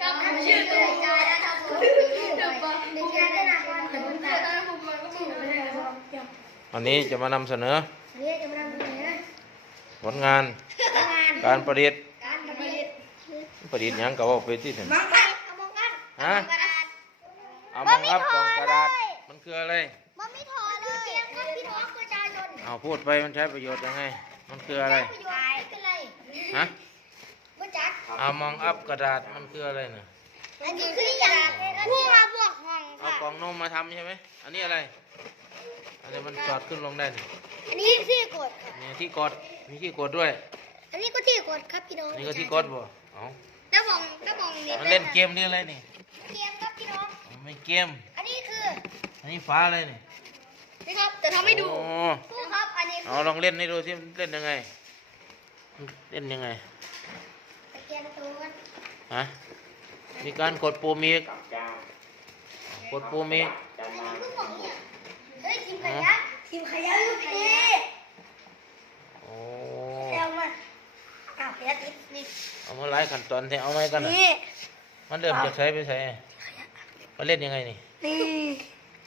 ครับชื่อตัวใจนะครับผมเดี๋ยวก่อนเดี๋ยวจะหนักก่อนเดี๋ยวผมจะได้ผมมาก็ชื่อไม่ได้ครับเดี๋ยววันนี้จะมานำเสนอเรียกจะมาทำอะไรนะผลงานงาน การประดิษฐ์การผลิตประดิษฐ์หยังก็ว่าไปที่ถึงมองกันเอามองกันฮะกระดาษเอามองอัพกล่องกระดาษมันคืออะไรมันไม่ถอดเลยเตรียมครับพี่น้องประชาชนเอาพูดไปมันใช้ประโยชน์ยังไง มันคืออะไรประโยชน์ไม่เป็นไรฮะว่าจัก เอามองอัพกระดาษมันคืออะไรน่ะอันนี้คืออย่างผู้มาบวกห้องเอาค่ะ กล่องนมมาทำใช่ไหมอันนี้อะไรอันนี้มันจอดขึ้นลงได้นี่อันนี้ที่กดค่ะนี่ที่กดมีที่กดด้วยอันนี้ก็ที่กดครับพี่น้องนี่ก็ที่กดบ่เอาน้ามองน้ามองนี่มันเล่นเกมนี่อะไรนี่เกมครับพี่น้องไม่เกม อันนี้คืออันนี้ฟ้าอะไรนี่นี่ครับจะทำให้ดูโอ้ผู้ครับ อันนี้คืเอาลองเล่นให้ดูสิเล่นยังไงเล่นยังไงตะ เกียงตัวมันฮะมีการกดปุ่มอีกกดปุ่มอีกอันนี้คือของเนี่ยเฮ้ยทีมขยะทีมขยะลูกพี่โอ้เอามาอ้าวขยะติดนี่เอามาหลายขั้นตอนที่เอาไหมกันน่ะนี่มันเริ่มจากใช้ไปใช้มาเล่นยังไงนี่นี่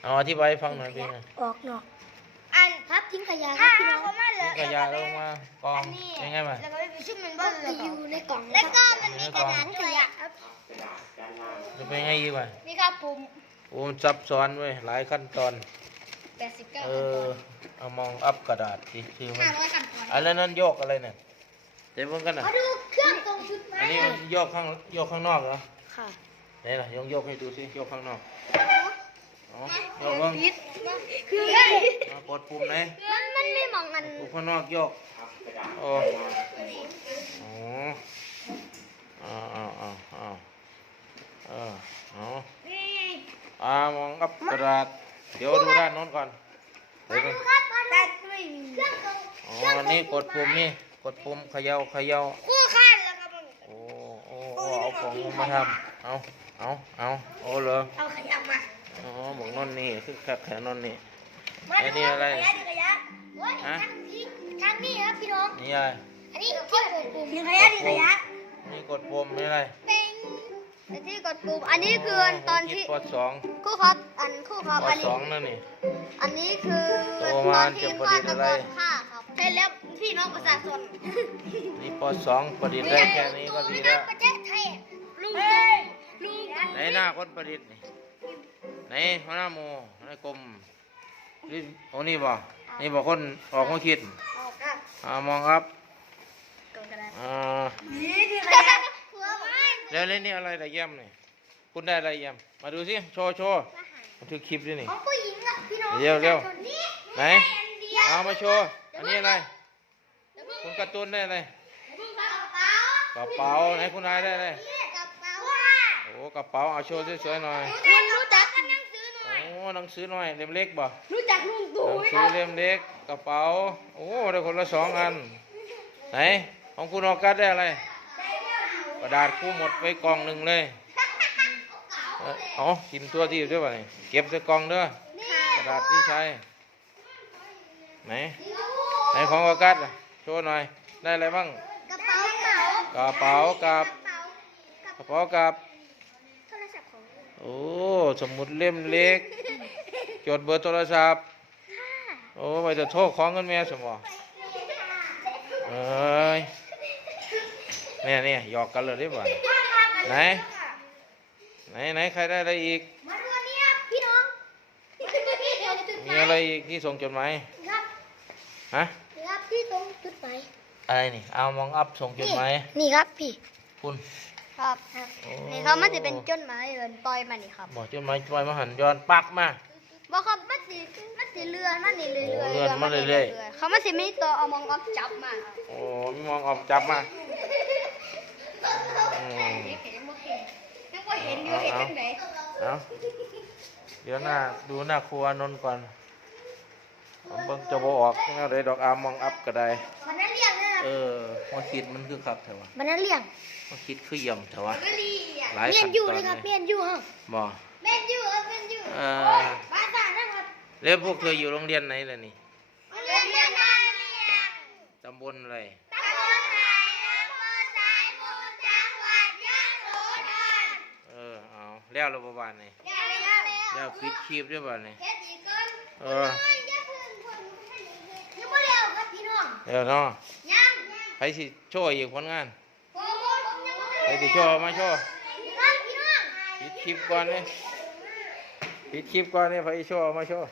เอาอธิบายให้ฟังหน่อยเป็นไงออกเนาะอันพับทิ้งขยะครับพี่น้องทิ้งขยะลงมากองยังไงมา แล้วก็ไม่มีชื่อมันบ้านเลยอยู่ในกล่องแล้วก็มันมีกระดาษขยะครับจะเป็นไงอีกวะนี่ครับผมโอ้มันซับซ้อนเว้ยหลายขั้นตอน89เออเอามองอัพกระดาษที่คือมัน500ขั้นตอนอะไรนั่นโยกอะไรเนี่ยเดี๋ยวมันกันน่ะ มาดูเครื่องตรงชุดไม้อันนี้มันโยกข้างโยกข้างนอกเหรอค่ะไหนล่ะยกโยกให้ดูสิโยกข้างนอกอ๋อโยกเบิ้งคือเอากดปุ่มไหนมันมัน ไม่มองมันปุ่มข้างนอกโยกโอ้อ๋ออ๋ออ๋ออ๋ออ๋อเออเอาอ่ามองอัพกระดาษเดี๋ยวดูด้านโน้นก่อนเดี๋ยวก่อนครับแต่ไม่มีเครื่องตรงอ๋ออันนี้กดปุ่มนี่ กดปุ่มเขย่าเขย่าคู่ข้านแล้วครับมันโอ้โอ้โอ้เอาของมาทำเอาเอาเอาโอ้เหรอเอาขยะมาอ๋อบอกนนนี่คือคักแขนนนนี่มาไอ้นี่อะไร ฮะทางนี้ทางนี้ครับพี่น้อง นี่อะไร อันนี้ที่กดปุ่มดิขยะดิขยะนี่กดปุ่มนี่อะไรเป็นไอ้ที่กดปุ่ม อันนี้คือตอนที่ปสองครู่ครับ อันครู่ครับปอันสนี้องนั่นนี่ อันนี้คือโตมาตอนที่จะประดิฆาษฐ์ตอะไรกรฆ่าครับใช่แล้วพี่น้องประชาชน นี่ปสองประดิษฐ์ได้แค่นี้ก็ดีแล้วประเทศไทยลุงลุงไหนหน้าคนประดิษฐ์นี่ไหนหัวหน้าหมูในกรมนี่โอ้นี่บ่ นี่บ่คนออกมาคิดออกครับอ่ามองครับกดกระดาษอ่านี่ที่ขยะหัวมันแล้วเล่นนี่อะไรระเยี่ยมนี่คุณได้อะไรเยี่ยมมาดูสิโชว์โชว์บันทึกคลิปด้วยนี่ของผู้หญิงอะพี่น้องเร็วเร็วนี่ไหนเอามาโชว์อันนี้อะไรคุณการ์ตูนได้อะไรกระเป๋ากระเป๋าไหนคุณนายได้อะไรกระเป๋าโอ้กระเป๋าเอาโชว์สวยๆหน่อย หน่อยโอ้หนังสือหน่อยเล่มเล็กบ่รู้จักลุงหตู่นังไหมสือเล่มเล็กกระเป๋า โอ้ได้คนละสองอัน ไหน ของคุณออกัสได้อะไร กระดาษคู่หมดไปกล่องหนึ่งเลยเอ้ยเอากินตัวที่ด้วยป่ะนี่เก็บใส่กล่องเด้อกระดาษที่ใช้ไหนไหนของออกัสอะโชว์หน่อยได้อะไรบ้าง กระเป๋ากระเป๋ากับกระเป๋ากับ โทรศัพท์ของ โอ้ สมุดเล่มเล็ก จดเบอร์โทรศัพท์ โอ้ไปจะโทษของเงินแม่สมอเอ้ยแม่เนี่ยหยอกกันเลยได้บ่ไหน ไหนไหนใครได้อะไรอีกมาดูอันนี้ครับพี่น้องนี่ตรงจุดหมีมายอะไรอีกที่ส่งจดหมายครับฮะนี่ครับที่ตรงจุดหมายอะไรนี่ เอามองอัพส่งจดหมายนี่ครับพี่ คุณ ครับครับโอ้นี่ครับมันจะเป็นจดหมายเอินปล่อยมานี่ครับบอกจดหมายปล่อยมาหันย้อนปักมาบอกครับมันสิมันสิเรือนมันนี่เรื่อยโอ้ๆเลื่อนมาเรื่อยๆๆเขามันสิมีตัวเอามองออฟจับมาครับโอ้มีมองออกจับมาอืมยังบ่เห็นอยู่เห็นจังไดเอาเดี๋ยวหน้าดูหน้าครัวนนท์ก่อนเอาเบิ่งจะบ่ออกแนวใดดอกอามมองอัพก็ได้ มันนั่นเลี้ยงนะ เออ มาคิดมันคือคักแถวะมันนั่นเลี้ยงมาคิดคือเยี่ยมแถวะมันเลี้ยงหลายเมียขั้นนอยู่ตอนเลยครับเลยเมียนอยู่ฮะบ่เมียนอยู่เออเมียนอยู่เออโอ้ยบ้านสานนะครับแล้วพวกเธออยู่โรงเรียนไหนล่ะนี่มันเลี้ยงเลี้ยงบ้านเลี้ยงตำบลอะไรตำบลไหนอำเภอสายมูลจังหวัดยะโสธรแล้วหรือบ่บานนี่อย่าเลยครับแล้วปิดคลิปด้วยบ่นี่เฮ็ดอีกก่อนเอออย่าเพิ่งเพิ่งยังบ่แล้วครับพี่น้อง เดี๋ยวเนาะ ยังไปสิโชว์อีกผลงานโอ้โหผมยังบ่ไปสิโชว์มาโชว์ครับพี่น้องปิดคลิปก่อนนี่ปิดคลิปก่อนนี่ไปโชว์มาโชว์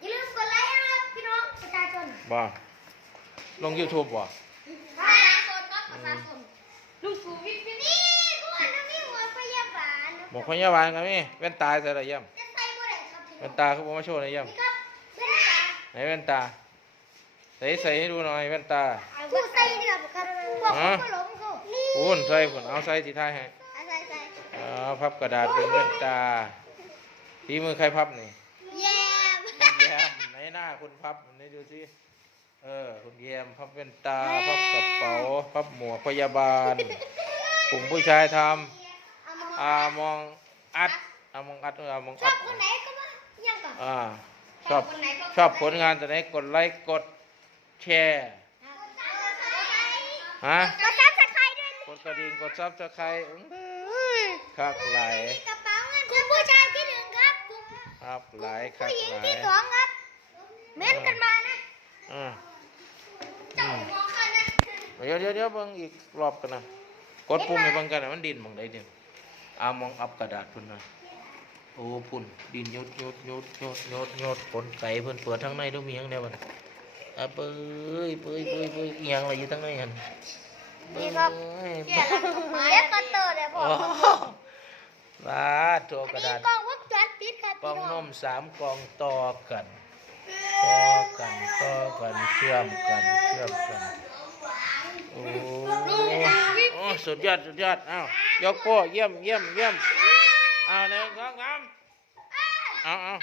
อย่าลืมกดไลค์นะครับพี่น้องประชาชนบ่ลง YouTube บ่ประชาชนครับประชาชนลุงสูวิทย์นี่กูอันนั้นมีหัวพยาบาลหมกพยาบาลกันนี่แว่นตาใส่ละเยี่ยมจะใส่บ่ได้ครับพี่น้แว่องนตาเขาบอกมาโชว์หน่อยเยี่ยมนี่ครับเพื่อนตาไหนแว่นตา ใส่ใส่ให้ดูหน่อยแว่นตาผู้ใส่เดือบครับพวกผมก็หลงเขานี่พูนใส่พุ่นเอาใส่สีท้ายให้เอาใส่ใส่เอาพับกระดาษเป็นแว่นตาฝีมือใครพับนี่แย่มแยมไหนหน้าคุณพับไหนดูสิเออคุณแยมพับแว่นตาพับกระเป๋าพับหมวกพยาบาลกลุ่มผู้ชายทำเอามาอามองอัดอามองอัดเอออามองชอัอบดคนไหนก็มายังก่อนอ่าชอบคนไหนก็ชอบผลงานแต่ไหนกดไลค์กด แชร์ฮะกดซับสไครต์ด้วยกดกระดิ่งกดซับสไครต์ครับไหลายกระเป๋าเงินคุณผู้ชายที่หนึ่งครับคุณครับไหลายครัผู้บหญิงไหลาที่ยสองครับเม้นกันมานะอ่าเจ้ามองกันนะเดี๋ยวเดี๋ยวเดี๋ยวเบิ่งอีกรอบกันนะกดปุ่มให้เบิ่งกันนะมันดินหมองใดเดียวอามองอัพกระดาษพุ่นหน่อยโอ้พุ่นดินยุดยุดยุดยุดยุดยุดผลไก่เพิ่นเปิดทั้งในดูมีหยังเดียวมัน อะเปื่อยเปื่อยเปื่อยเปื่อยอิหยังอะไรอยู่ทั้งในหันนี่ครับเอ้ยเล็บปัตเตอร์เลยพ่อโอ้ลาดตัวกระนี่ดาษ กล้องวงจรปิดครับกล่องพี่นน้องมสามกล่องต่อกัน ต่อกันต่อกันเชื่อมกันเชื่อมกันโอ้โอ้สุดยอดสุดยอดอ้าวยกโป้เยี่ยมเยี่ยมเยี่ยมเอาหนึ่งสองสามเอาเอา